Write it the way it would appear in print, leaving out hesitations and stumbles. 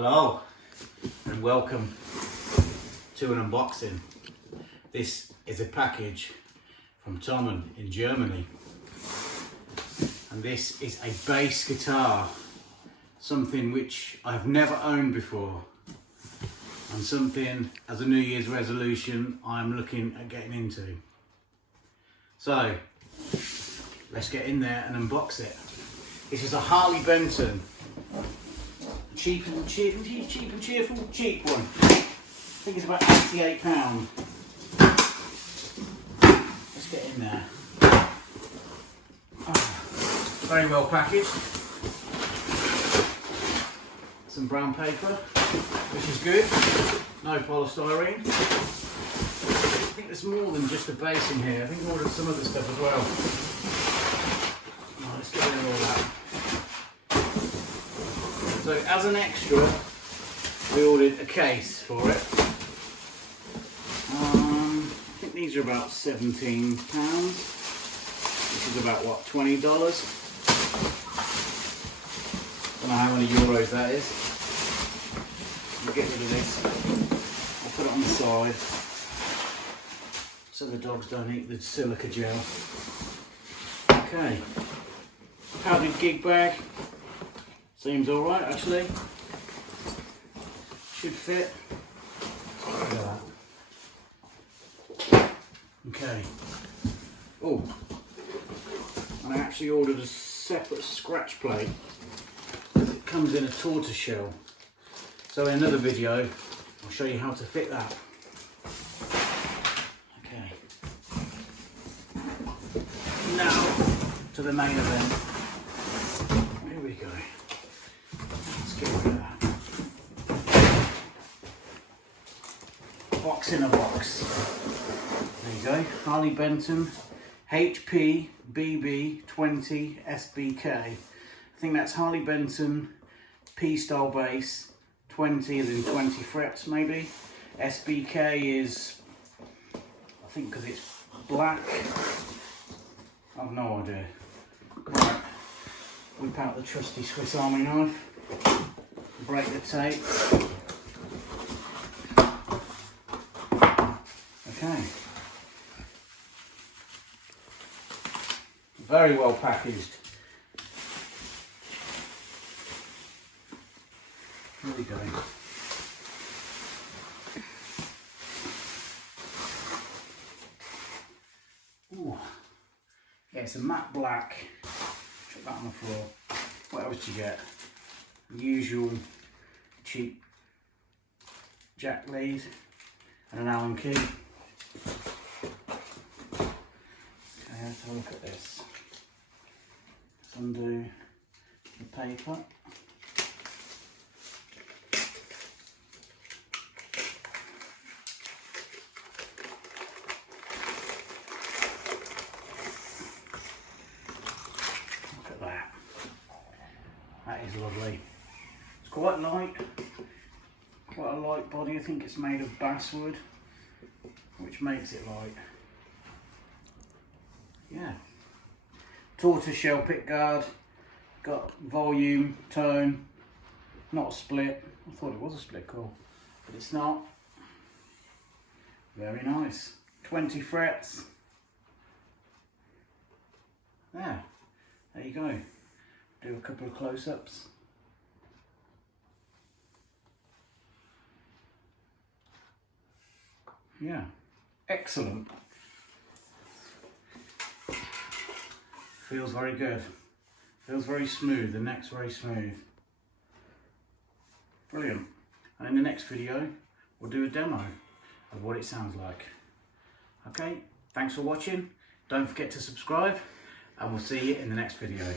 Hello and welcome to an unboxing. This is a package from Tom in Germany, and this is a bass guitar, something which I've never owned before and something as a New Year's resolution I'm looking at getting into. So let's get in there and unbox it. This is a Harley Benton. Cheap one. I think it's about £88. Let's get in there. Very well packaged. Some brown paper, which is good. No polystyrene. I think there's more than just a bass in here. I think I ordered some other stuff as well. Right, let's get rid of all that. So as an extra, we ordered a case for it. I think these are about £17. This is about what, $20? Don't know how many euros that is. We'll get rid of this. I'll put it on the side so the dogs don't eat the silica gel. Okay. Padded gig bag. Seems alright actually. Should fit. Look at that. Okay. Oh, and I actually ordered a separate scratch plate. It comes in a tortoise shell. So in another video, I'll show you how to fit that. Okay. Now to the main event. Here we go. Let's get rid of that. Box in a box. There you go. Harley Benton HP PB-20 SBK. I think that's Harley Benton P-style bass. 20 as in 20 frets maybe. SBK is, I think because it's black. I've no idea. Right. Whip out the trusty Swiss Army knife. Break the tape. Okay. Very well packaged. Here we go. Ooh. Yeah, it's a matte black. Chuck that on the floor. What else do you get? The usual cheap jack lead and an Allen key. Okay, let's have a look at this. Let's undo the paper. That is lovely. It's quite light, quite a light body. I think it's made of basswood, which makes it light. Yeah. Tortoise shell pickguard, got volume, tone, not a split. I thought it was a split coil, but it's not. Very nice. 20 frets. There you go. Do a couple of close-ups. Yeah, excellent. Feels very good. Feels very smooth. The neck's very smooth. Brilliant. And in the next video, we'll do a demo of what it sounds like. Okay, thanks for watching. Don't forget to subscribe, and we'll see you in the next video.